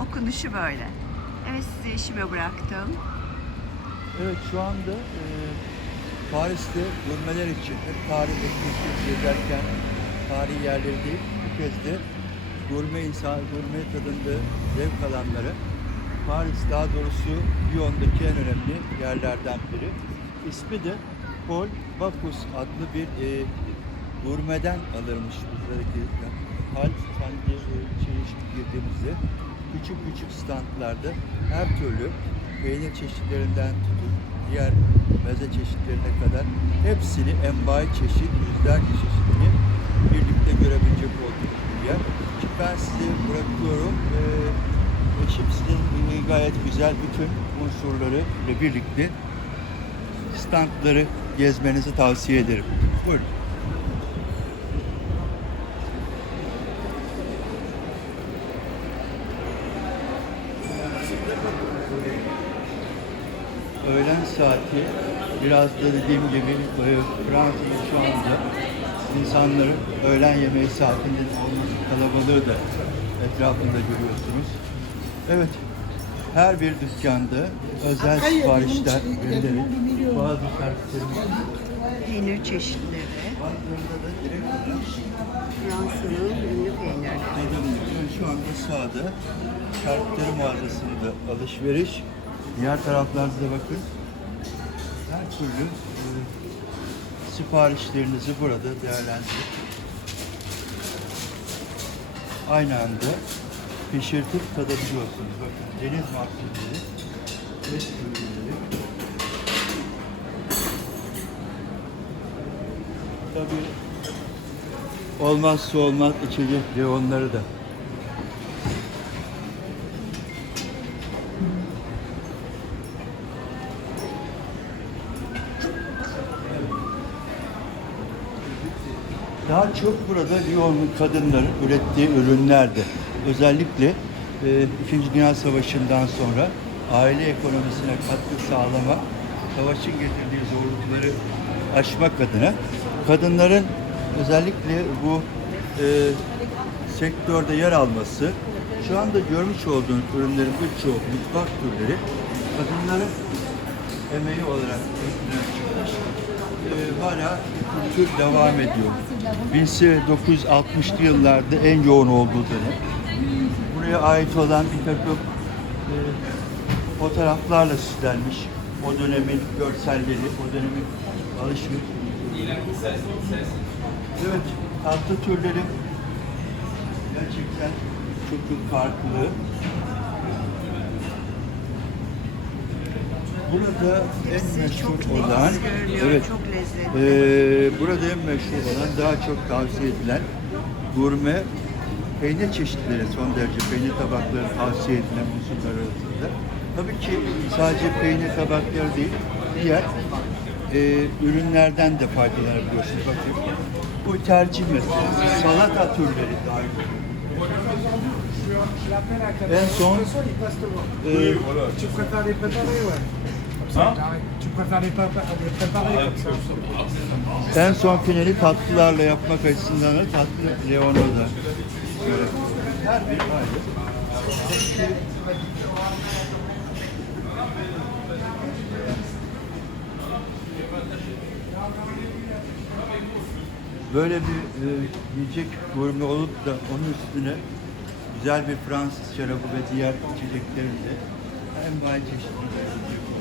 okunuşu böyle. Evet sizi işime bıraktım. Evet şu anda e, Paris'te gurmeler için hep tarih etkinlik gezerken tarihi yerleri değil bu kez de gurme insan, gurme tadında zevk alanları Paris daha doğrusu Lyon'daki en önemli yerlerden biri. İsmi de Paul Bacchus adlı bir e, gurmeden alırmış buradaki hal kendi şimdi girdiğimizde küçük küçük standlarda her türlü peynir çeşitlerinden tutun diğer meze çeşitlerine kadar hepsini envai çeşit yüzlerce çeşidini birlikte görebilecek olduğunuz bir yer. Şimdi ben size bırakıyorum. Ee, eşim sizin e, gayet güzel bütün unsurları ile birlikte standları gezmenizi tavsiye ederim. Buyurun. Öğlen saati biraz da dediğim gibi e, Fransa'da şu anda insanların öğlen yemeği saatinde olması kalabalığı da etrafında görüyorsunuz. Evet, her bir dükkanda özel siparişler verilerek bazı servislerimiz Peynir çeşitleri. bazılarında da direkt olarak Fransa'nın ünlü peynirleri. Şu anda sağda şarküteri mağazasında alışveriş. Diğer taraflarda da bakın her türlü e, siparişlerinizi burada değerlendirip aynı anda pişirtip tadabiliyorsunuz. Bakın deniz mahsulleri, et ürünleri. Tabii olmazsa olmaz içecekleri onları da. Daha çok burada Lyon'un kadınların ürettiği ürünlerdi. Özellikle e, İkinci Dünya Savaşı'ndan sonra aile ekonomisine katkı sağlamak, savaşın getirdiği zorlukları aşmak adına kadınların özellikle bu e, sektörde yer alması, şu anda görmüş olduğunuz ürünlerin birçoğu mutfak türleri kadınların emeği olarak çıkmış. E, hala kültür devam ediyor. 1960'lı yıllarda en yoğun olduğu dönem. Buraya ait olan bir takım e, fotoğraflarla süslenmiş o dönemin görselleri, o dönemin alışveriş. Evet, tatlı türleri gerçekten çok farklı. Burada en meşhur çok olan, evet, çok lezzetli. ee, burada en meşhur olan daha çok tavsiye edilen gurme peynir çeşitleri son derece peynir tabakları tavsiye edilen unsurlar arasında. Tabii ki sadece peynir tabakları değil, diğer e, ürünlerden de faydalanabiliyorsunuz. Bakın bu tercih meselesi. Salata türleri dahil. En son e, En son finali tatlılarla yapmak açısından da tatlı Leon'a. Böyle bir e, yiyecek gurme olup da onun üstüne güzel bir Fransız şarabı ve diğer içeceklerin de en bay çeşitli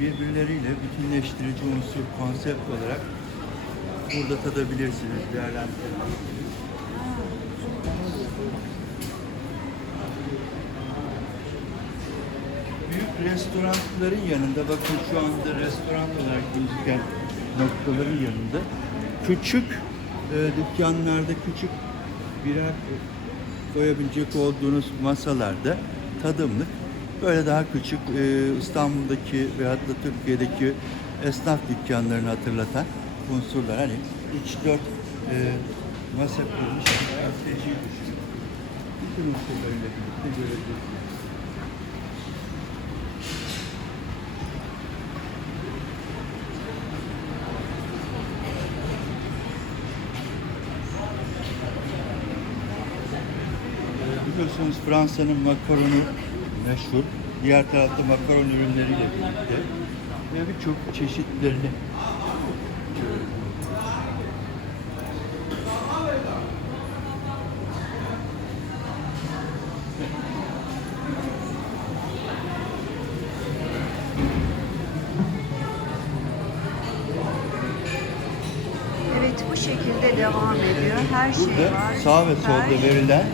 birbirleriyle bütünleştirici unsur, konsept olarak burada tadabilirsiniz, değerlendirebilirsiniz. Büyük restoranların yanında, bakın şu anda restoran olarak gözüken noktaların yanında küçük e, dükkanlarda küçük birer koyabilecek olduğunuz masalarda tadımlık böyle daha küçük e, İstanbul'daki veyahut da Türkiye'deki esnaf dükkanlarını hatırlatan unsurlar hani 3-4 e, masa kurmuş gazeteciyi düşünün. Bütün unsurlarıyla birlikte görebilirsiniz. Bakıyorsunuz Fransa'nın makaronu meşhur. Diğer tarafta makaron ürünleriyle birlikte ve birçok çeşitlerini Evet bu şekilde devam ediyor. Her şey Burada var. sağ ve solda verilen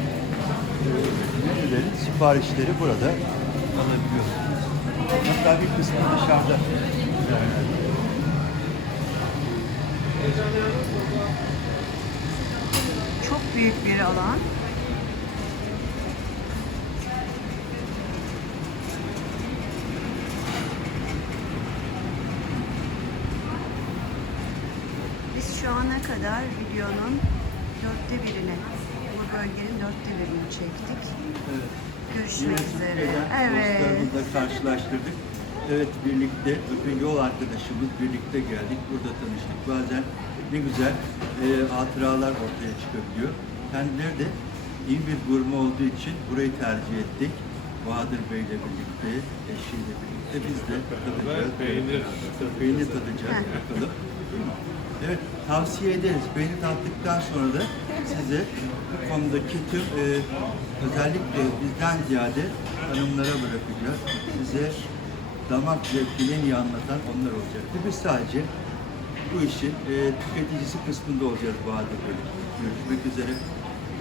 menülerin siparişleri burada alabiliyorsunuz. Hatta bir kısmı dışarıda. Çok büyük bir alan. Biz şu ana kadar videonun dörtte birini, bu bölgenin dörtte birini çektik. Evet. Görüşmek Yine üzere. Evet. dostlarımızla karşılaştırdık. Evet birlikte, bakın yol arkadaşımız birlikte geldik. Burada tanıştık. Bazen ne güzel e, hatıralar ortaya çıkabiliyor. Kendileri de iyi bir gurme olduğu için burayı tercih ettik. Bahadır Bey ile birlikte, eşiyle birlikte biz de tadacağız. peynir. Peynir tadacağız. Bakalım. Evet, tavsiye ederiz. Peynir tattıktan sonra da size bu konudaki tüm e, özellikle bizden ziyade hanımlara bırakacağız. Size damak zevkini en iyi anlatan onlar olacaktır. Biz sadece bu işin e, tüketicisi kısmında olacağız Bahadır Bey. Görüşmek üzere.